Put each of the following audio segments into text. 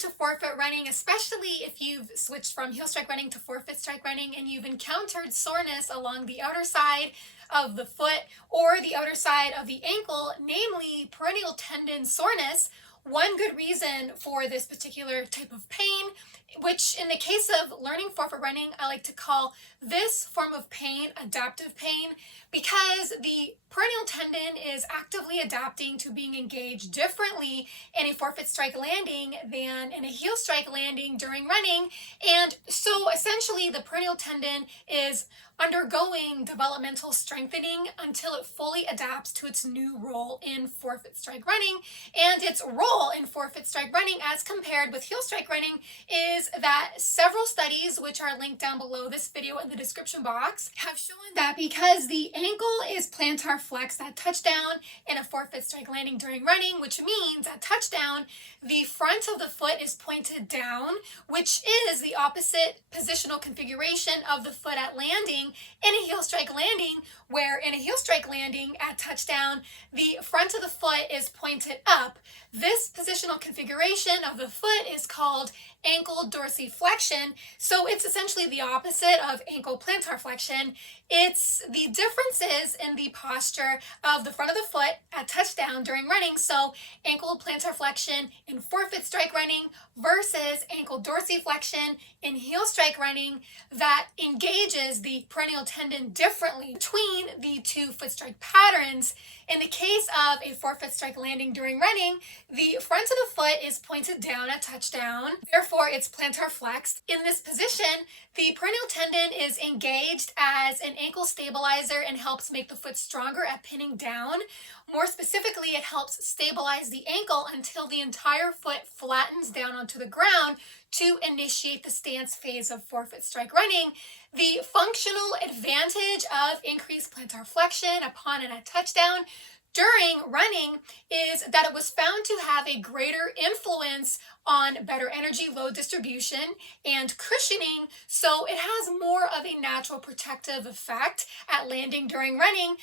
to forefoot running, especially if you've switched from heel strike running to forefoot strike running and you've encountered soreness along the outer side of the foot or the outer side of the ankle, namely peroneal tendon soreness. One good reason for this particular type of pain, which in the case of learning forefoot running, I like to call this form of pain adaptive pain, because the peroneal tendon is actively adapting to being engaged differently in a forefoot strike landing than in a heel strike landing during running. And so essentially the peroneal tendon is undergoing developmental strengthening until it fully adapts to its new role in forefoot strike running. And its role in forefoot strike running as compared with heel strike running is that several studies, which are linked down below this video in the description box, have shown that because the ankle is plantar flexed at touchdown in a forefoot strike landing during running, which means at touchdown, the front of the foot is pointed down, which is the opposite positional configuration of the foot at landing in a heel strike landing, where in a heel strike landing at touchdown, the front of the foot is pointed up. This positional configuration of the foot is called ankle dorsiflexion. So it's essentially the opposite of ankle plantar flexion. It's the differences in the posture of the front of the foot at touchdown during running. So ankle plantar flexion in forefoot strike running versus ankle dorsiflexion in heel strike running that engages the peroneal tendon differently between the two foot strike patterns. In the case of a forefoot strike landing during running, the front of the foot is pointed down at touchdown, therefore it's plantar flexed. In this position, the peroneal tendon is engaged as an ankle stabilizer and helps make the foot stronger at pinning down. More specifically, it helps stabilize the ankle until the entire foot flattens down onto the ground to initiate the stance phase of forefoot strike running. The functional advantage of increased plantar flexion upon and at touchdown during running is that it was found to have a greater influence on better energy load distribution and cushioning, so it has more of a natural protective effect at landing during running,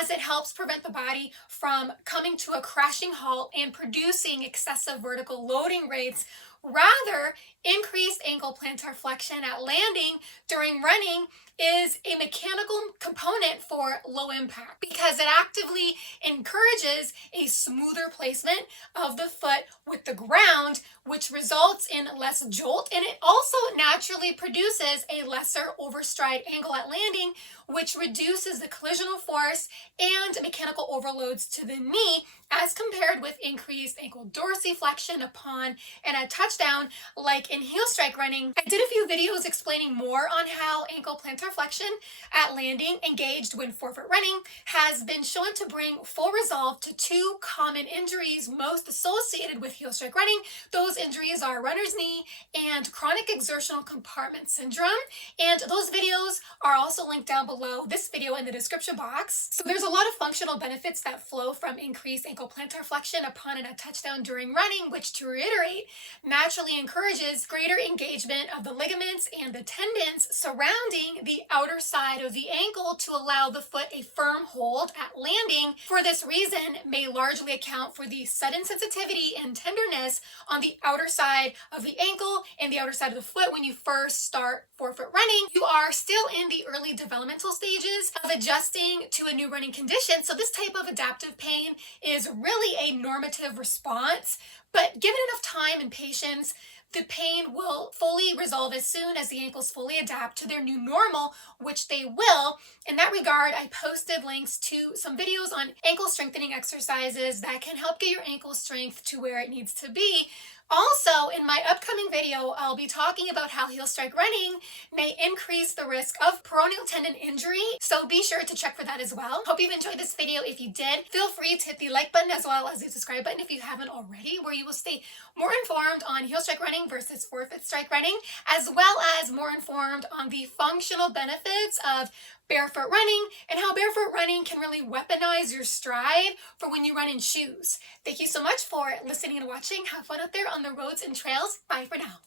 as it helps prevent the body from coming to a crashing halt and producing excessive vertical loading rates. Rather, increased ankle plantar flexion at landing during running is a mechanical component for low impact because it actively encourages a smoother placement of the foot with the ground, which results in less jolt, and it also naturally produces a lesser overstride angle at landing, which reduces the collisional force and mechanical overloads to the knee as compared with increased ankle dorsiflexion upon and at touchdown like in heel strike running. I did a few videos explaining more on how ankle plantar flexion at landing engaged when forefoot running has been shown to bring full resolve to two common injuries most associated with heel strike running. Those injuries are runner's knee and chronic exertional compartment syndrome, and those videos are also linked down below this video in the description box. So there's a lot of functional benefits that flow from increased ankle plantar flexion upon and at touchdown during running, which, to reiterate, naturally encourages greater engagement of the ligaments and the tendons surrounding the outer side of the ankle to allow the foot a firm hold at landing. For this reason, may largely account for the sudden sensitivity and tenderness on the outer side of the ankle and the outer side of the foot when you first start forefoot running. You are still in the early developmental stages of adjusting to a new running condition, so this type of adaptive pain is really a normative response, but given enough time and patience, the pain will fully resolve as soon as the ankles fully adapt to their new normal, which they will. In that regard, I posted links to some videos on ankle strengthening exercises that can help get your ankle strength to where it needs to be. Also, in my upcoming video, I'll be talking about how heel strike running may increase the risk of peroneal tendon injury, so be sure to check for that as well. Hope you've enjoyed this video. If you did, feel free to hit the like button as well as the subscribe button if you haven't already, where you will stay more informed on heel strike running versus forefoot strike running, as well as more informed on the functional benefits of barefoot running and how barefoot running can really weaponize your stride for when you run in shoes. Thank you so much for listening and watching. Have fun out there on the roads and trails. Bye for now.